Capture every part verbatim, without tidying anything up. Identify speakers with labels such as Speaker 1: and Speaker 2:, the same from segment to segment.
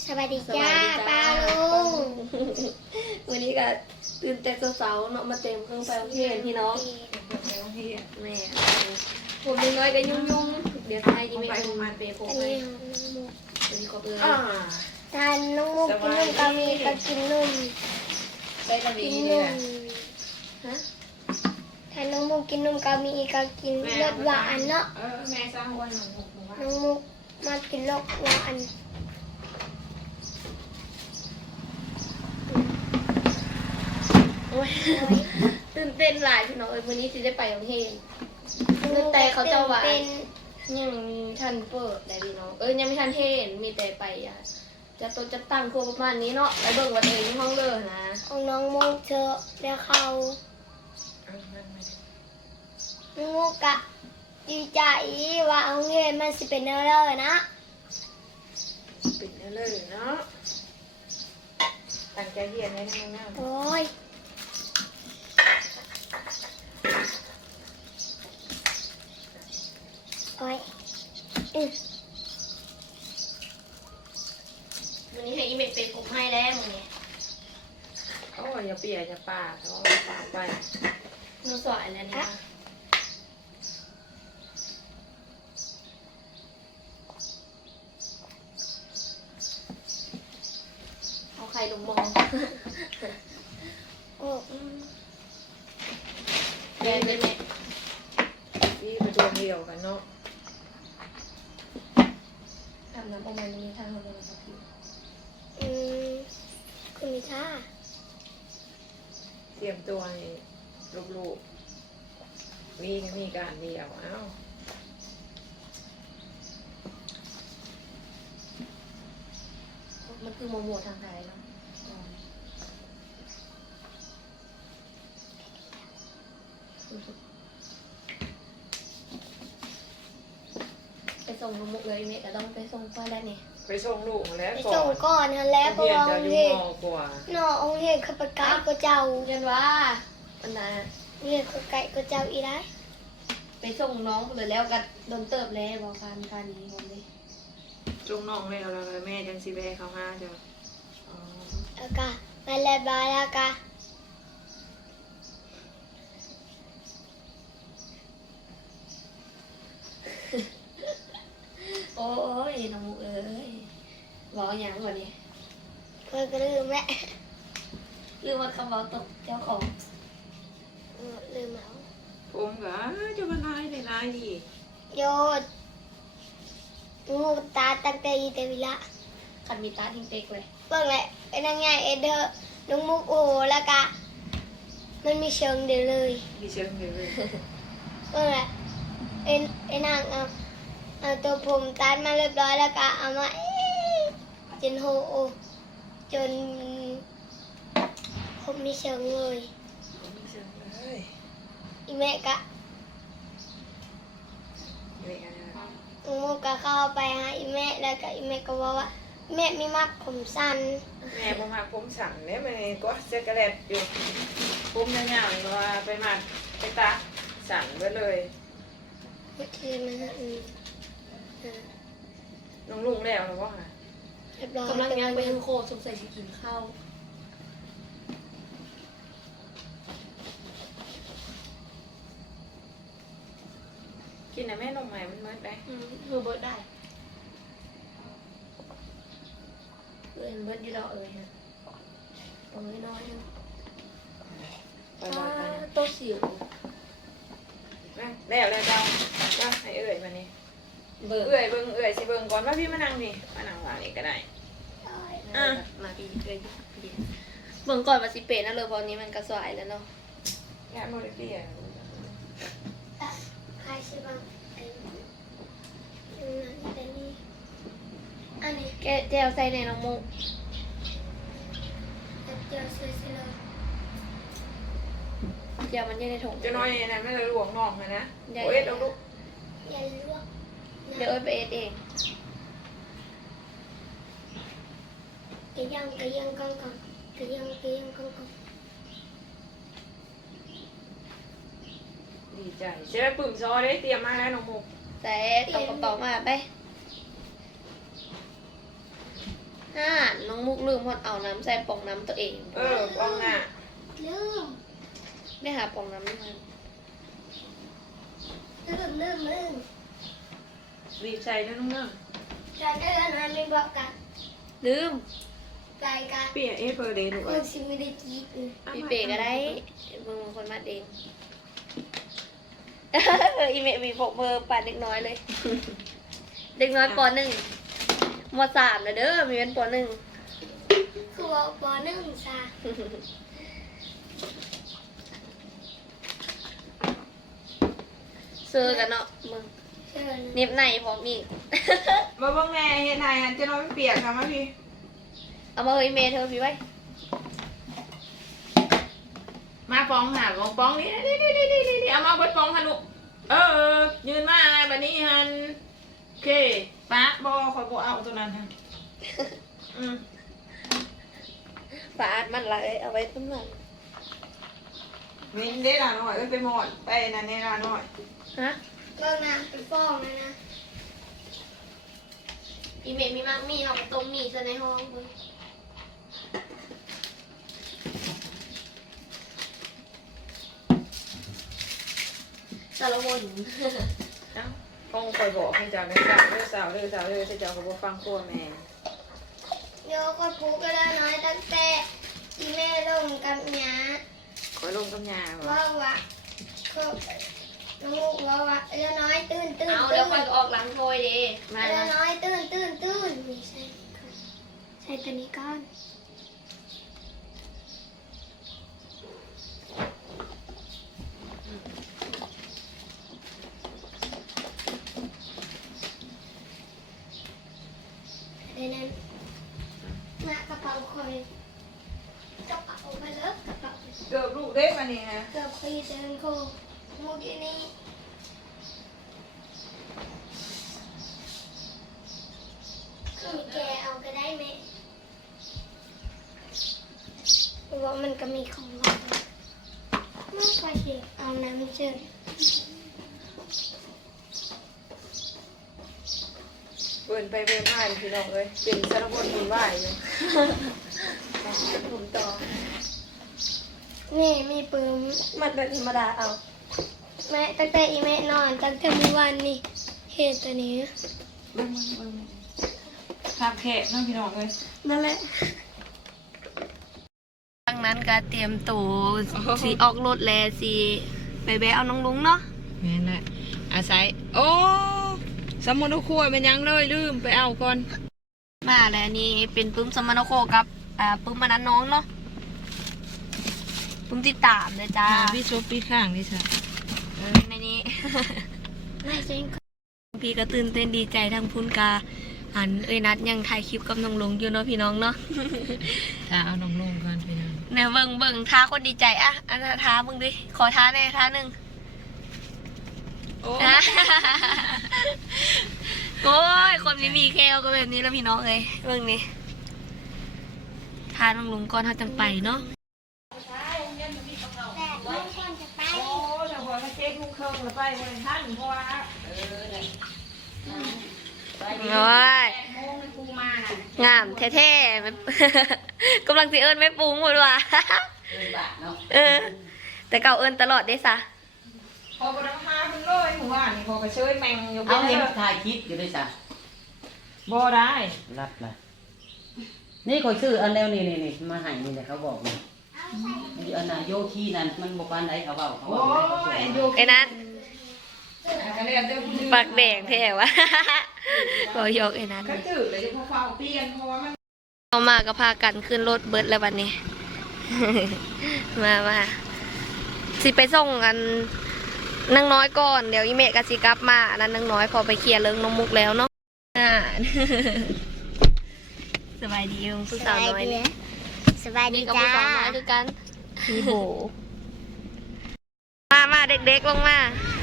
Speaker 1: สวัสดี
Speaker 2: ส
Speaker 1: จ้า
Speaker 2: วัสดีจ้า
Speaker 1: ป้าลุง
Speaker 2: วันนี้ก็ตื่นแต่เช้าๆเนาะมาเต็มเครื่องแปลงเพียนพี่น้องแม่ผมน้อยๆก็ยุ่งๆเดี๋ยวให้ยิ้มให้มันเปย์ผม
Speaker 1: อัน
Speaker 2: ให้
Speaker 1: นี้ของน้องมุก
Speaker 2: เป็นขอบเอ้ย
Speaker 3: อ่า
Speaker 1: ทานน้องมุกกินนมกามีก็กินนม
Speaker 3: ไปละมี
Speaker 1: กินน
Speaker 3: นี่แหละ
Speaker 1: ม
Speaker 2: ฮะ
Speaker 1: ทานน้องมุกกินนมกามีก็กินรสหวานเนาะ
Speaker 3: เออแม่สร้างวันหนึ่งหกหมู่บ้าน
Speaker 1: น้องมุกมากินรสหวาน
Speaker 2: โอ้ยตื่นเต้นหลายพี่น้องเอ้ยวันนี้สิได้ไปโรงเรียน ตื่นแต่เขาเจ้าหวาน
Speaker 1: เป็น
Speaker 2: ยังมีทันเปิดได้พี่น้องเอ้ยยังไม่ทันเทนมีแต่ไปอ่ะจะต้นจะตั้งครัวประมาณนี้เนาะไปเบิ่งวันเอ้ยในห้องเด้อนะ
Speaker 1: ของน้องมุกเธอแล้วเขา
Speaker 3: เออนั่นไม่ได้
Speaker 1: น้องมุกกะดีใจว่าเอาเงินมันสิเป็นเนอร์เลยนะ
Speaker 3: ปิดแล้วเลยเนาะตั้งใจเรียนไว้นะแม่
Speaker 1: โอ้ยโอ้ยอือ
Speaker 2: วันนี้ให้อีเมลเป็นผมให้แล้วมึงเนี่ย
Speaker 3: โอ้ยอย่าเปียกอย่าปากเอาปากไป
Speaker 2: นูสวยแล้วนี่นะเอาใครลงมอง
Speaker 1: โอ้
Speaker 2: อืมแกเลยแม่
Speaker 3: พี่ประจวบเดียวกันเนาะ
Speaker 2: ทำน้ำออกมาตรงนี้ทางเขาเลยนะครับพี่
Speaker 1: อืมคุณมิท่า
Speaker 3: เตรียมตัวให้ลูกๆมีมีการเดียวเอ้า
Speaker 2: มันคือโมโมทางไทยเนาะอ๋อไปส่งนมุกเลยเมก็ต้องไปส่งพ่อได้นี่
Speaker 3: ไปส่งลูกมาแล้ว
Speaker 1: ไป
Speaker 3: ก่อ
Speaker 1: ส่ง
Speaker 3: น
Speaker 1: ก่อนฮะแล้วเพราะ
Speaker 3: เรียน
Speaker 1: ว่า
Speaker 3: จะ
Speaker 1: อง
Speaker 3: อยู่
Speaker 1: เห็น
Speaker 3: มอกว่า
Speaker 1: นอองเห็นเขาไปไกลก็เจ้า
Speaker 2: เรียนว่าอันนั้น
Speaker 1: เห็นเขาไกลก็เจ้าอีได้
Speaker 2: ไปส่งน้องเลยแล้วก็โดนเติบแล้วบอกการการนี้ผมเลย
Speaker 3: จงน้องแล้วแล้วแม่จังสิแวเขาห้าจ้ะ
Speaker 2: อ๋อ
Speaker 1: แล้วก็ไปแล้วบายแล้วก็
Speaker 2: โอ้ยน้องมุกเอ้ยบอกอย่างก่อนนี่
Speaker 1: เพื่อนก็ลืมแหละ
Speaker 2: ลืมว่าคำบอกตกเจ้าของ
Speaker 1: เออลืมแล้ว
Speaker 3: ผมก็จะมาลายได้ลายดี
Speaker 1: โยดงูตาตั้งแต่ยีเตวิละ
Speaker 2: ขันมีตาทิ้งเป๊กเลย
Speaker 1: เบิ่งแหละไอ้นางไงเอเดอร์น้องมุกโอ้แล้วก็มันมีเชิงเดียวเลย
Speaker 3: มีเชิงเลยเลย
Speaker 1: เบิ่งแหละไอ้ไอ้นางเอาเอาตัวผมตัดมาเรียบร้อยแล้วก็เอามาเอ๊ะจนโฮโอจนผมมีเชิงเลย
Speaker 3: มีเชิงเลย
Speaker 1: อีแม่ก็
Speaker 3: เลยอ่ะ
Speaker 1: น้องมุกก็เข้าไปหาอีแม่แล้วก็อีแม่ก็บอกว่าแม่มีมักผมสั้น
Speaker 3: แม่ผมมาผมสั่งเนี่ยมันก็เซ็กเรตอยู่ผมยาวๆว่าไปมาไปตาสั่งไปเลย
Speaker 1: เมื่อคืนมันอืมอ่า
Speaker 3: น้องลุงแล้วหรือว่า
Speaker 1: เรียบร้อย
Speaker 2: กำลังยังไปทางโคสงสัยจะกินข้าว
Speaker 3: กินนะแม่นมใหม่มันเมื่อไป
Speaker 2: อืมเพื่อเบิร์ดได้เอ้ยเบิร์ดอยู่ดอกเอ้ยฮะเอาไว้น้อยนึง
Speaker 3: ไปบอกกัน
Speaker 2: โต๊ะสิว
Speaker 3: นะแล้วแล้วเจ้าเจ้าให้เอื่อยมานี่
Speaker 2: เบิร์ด
Speaker 3: เอื่อยเบิ่งเอื่อยสิเบิ่งก่อนว่าพี่มานั่งนี่มานั่งวางนี่ก็ได้
Speaker 2: อ่ะมาดีเลยดีเบิ่งก่อนว่าสิเป็นนะเลยเพราะนี้มันกระสายแล้วเนาะ
Speaker 3: งานโมเดลเปีย
Speaker 1: ใครใช่บ้างไอ้อืมอันนี้อันนี้
Speaker 2: แกเจลใส่ในน้องมุก
Speaker 1: เดี๋ยวซื้อสิเลย
Speaker 2: เจลมันอยังในถุง
Speaker 3: จะน้อยนั่นไม่เลยหลวงน้องนะนะโอ้ยเอาลูก
Speaker 1: อย่าลวก
Speaker 2: เดี๋ยวเอ้ยไปเอสเอง
Speaker 1: กระยังกระยังก้องก้องกระยังกระยังก้องก้อง
Speaker 3: ดีใจเชื่อปึ่มซอได้เตรียมมาแล้วน้องมุก
Speaker 2: ใส่กระเป๋ามาไปห้ามุกลืมหดเอาน้ำใส่ปองน้ำตัวเอง
Speaker 3: เออปองหน้า
Speaker 1: ลืม
Speaker 2: ได้หาปองน้ำนี่มัน
Speaker 1: ลืมลืมลืม
Speaker 3: รีบใส่ด้วยน้องเนอะ
Speaker 1: การเดินมันไม่บอกกัน
Speaker 2: ลืม
Speaker 1: ไกลกัน
Speaker 3: เปียเอฟเฟอร์เดย์หนู
Speaker 1: คนสิไม่ได้กีดเลย
Speaker 2: พี่เปก็ได้มึงเป็นคนมาเอง อีเมมีพกเบอร์ป่านเด็กน้อยเลย เด็กน้อยปหนึ่งมสามนะเด้อมีเป็นปหนึ่ง
Speaker 1: คือว่าปหนึ่งซะ
Speaker 2: เสื้อกันเนาะมึง
Speaker 1: เชิญ
Speaker 2: เน็บในพร้อมอีก
Speaker 3: มาบ้างแม่เฮ็ดไทยอันจะน้อยเปียกค่ะมาพี่
Speaker 2: เอามาเฮ้ยเมย์เธอพี่ไว้
Speaker 3: มาปองหาปองปองนี่นี่นี่นี่นี่นี่เอามาบดปองค่ะลูกเออยืนมาแบบนี้ฮันโอเคป้าบอคอยบอเอาตัวนั้นฮะอืม
Speaker 2: ฝาดมันไหลเอาไว้ต้นหลัง
Speaker 3: มินได้ละหน่อยเอ้ยไปหมดไปนั่นนี่ละหน่อย
Speaker 2: ฮะ
Speaker 1: เบิ่งน้ำเป็นฟองเลยนะ
Speaker 2: อีเมย์มีมากมีเอาไปต้มมีซะในห้องมึงสารวน
Speaker 3: เอ้าคงคอยบอกให้เจ้าได้สาวเด้อสาวเด้อสาวเด้อเจ้าก็บ่ฟังขั้วแม่
Speaker 1: เดี๋ยวก็พูก็ได้น้อยตั้งแต่อีแม่ลงกับหยา
Speaker 3: คอยลงกับยาบ่
Speaker 1: ว่าว่าเขาลูกว่าว่าเรือน้อยตื่นตื่น
Speaker 2: เอา
Speaker 1: ตื่
Speaker 2: เดี๋ยวน ค่อยออกหลังโทยดิ
Speaker 3: มา
Speaker 1: เรือ
Speaker 3: มา
Speaker 1: น้อยตื่นตื่นตื่นนี่ใช่ใช่ตัวนี้ก่อนเดี๋ยวนั้นมากระเป๋าคอยกระเป๋าไปเลยกระเป๋า
Speaker 3: เกือบลูกเด้มานี่ฮะ
Speaker 1: เกือบปีเดินโคมุกอยู่นี่คือมีแกเอาก็ได้ไหมเพราะว่ามันก็มีของเรามากกว่าสิเอาน้ำเจิด
Speaker 3: เบิ่นไปเบิ่นมาพี่น้องเอ้ยเป็นสารพัดบุญไหวอยู่
Speaker 2: ผมต่อ
Speaker 1: นี่มีปืน
Speaker 2: มันเป็นธรรมดาเอา
Speaker 1: แม่ตั้งแต่อีแม่นอนตั้งแต่เมื่อวานนี่เหตุตัวนี้
Speaker 3: เบิ่งเบิ่งเบิ่งทำแขกน้องพี่น้องเอ้ย
Speaker 1: นั่นแหละ
Speaker 2: ดังนั้นก็เตรียมตัวสีออกรถแลสีไปแบะเอาน้องลุงเนาะ
Speaker 3: แม่นแหละอาศัยโอ้สมุนครัวเป็นยังเลยลืมไปเอาก่อน
Speaker 2: มาแล้วอันนี้เป็นปึ้มสมานโคกับอ่าปึ้มมานั้นน้องเนาะปึ้มติดตามเลยจ้า
Speaker 3: พี่ชบพี่ข้างนี่ใช่
Speaker 2: เออในนี้
Speaker 1: ไม่จริง
Speaker 2: พี่ก็ตื่นเต้นดีใจทั้งพุ่นกาอันเอ้ยนัดยังถ่ายคลิปกับน้องลุงอยู่เนาะพี่น้องเนาะ
Speaker 3: ถ้าเอาน้องลงก่อนพี่น้อง
Speaker 2: เนี่ยเบิ่งเบิ่งท้าคนดีใจอะอันนั้นท้ามึงดิขอท้าแน่ท้าหนึ่ง
Speaker 3: โอ้
Speaker 2: นะ โอ้ยคนไม่มีแควก็แบบนี้แล้วพี่น้องเอ้ยเบิ่งนี่ท้าน้องลุงก่อนเขาจังไปเนาะ
Speaker 1: แต่ลุงคนจะไป
Speaker 3: โอ้แต่หัวกระเจ๊กลูกเครื่องละไปวันท่านเพราะว่าเออเนี่ย
Speaker 2: โอ้ยงามแท้ๆไม่ กำลังสิเอิญไม่ปรุงหมดว่ะ เออ แต่เก่าเอิญตลอดได้ซะ
Speaker 3: พอกระดังมาเพิ่นเลยหมู่บ้านนี่พอกระเชยแมงอยู่
Speaker 4: เอาเห็น
Speaker 3: เด้อ
Speaker 4: ถ่ายคลิปอยู่ด้วยจ้ะ
Speaker 3: บ่ได้
Speaker 4: รับเลยนี่คอยซื้ออันแล้วนี่นี่นี่มาให้นี่แหละเขาบอกนี่อันน่ะโยคีนั่นมันบอกปานใดเขาบอกเขา
Speaker 3: โอ้
Speaker 4: บอก
Speaker 3: ยอยู่
Speaker 2: ไอ้นั้น
Speaker 3: กระเรียนเด้อผู้
Speaker 2: ปากแดงแท้วะ บอกยกไอ้นั้น
Speaker 3: ก็จืดเลยเพราะเฝ้าเปลี่ยนเพราะว่ามัน
Speaker 2: เอามาก็พากันขึ้นรถเบิดแล้ววันนี้ มามาสิไปส่งกันนางน้อยก่อนเดี๋ยวอีเมะกับสิกลับมาอันนั้นนางน้อยพอไปเคลียร์เรื่องน้องมุกแล้วเนาะอ่า สบายดีลุงผู้สาวน้อยนี่
Speaker 1: สบายดี
Speaker 2: นี่กับ
Speaker 1: จ้า
Speaker 2: ผู้สาวน้อยด้วยกันพี่โบมามาเด็กๆลงมา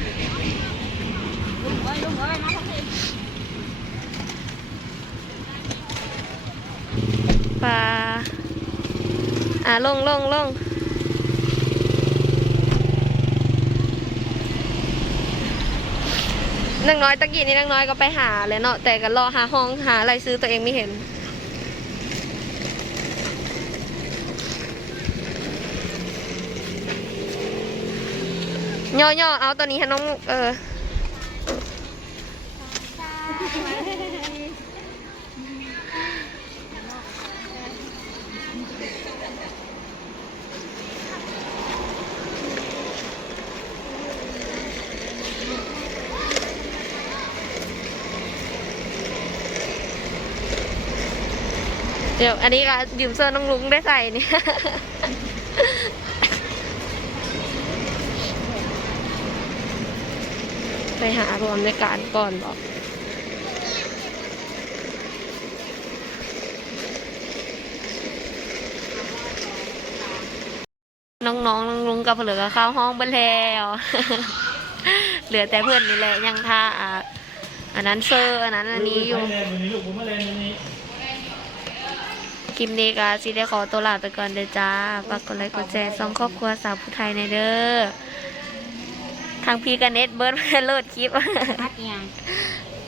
Speaker 2: ปลาอ่าลงลงลงนางน้อยตะกี้นี่นางน้อยก็ไปหาเลยเนาะแต่ก็รอหาห้องหาอะไรซื้อตัวเองไม่เห็นย่อๆเอาตัวนี้ให้น้องมุกเออเดี๋ยวอันนี้ก็ยืมเสื้อน้องลุงได้ใส่เนี่ย ไปหารวมในการก่อนบอกน้องๆน้องลุงกับเหลือก็เข้าห้องไปแล้ว เหลือแต่เพื่อนนี่แหละยังท่าอ่ะอันนั้นเซอร์อันนั้นอันนี้อยู่ คลิปนี้ก็สิได้ขอตัวลาไปก่อนเด้อจ้าฝากกดไลค์กดแชร์ส่องครอบครัวสาวผู้ไทยในเด้อทางพี่กับเน็ตเบิร์ดเพื่อโหลดคลิป
Speaker 5: พักยัง
Speaker 2: พ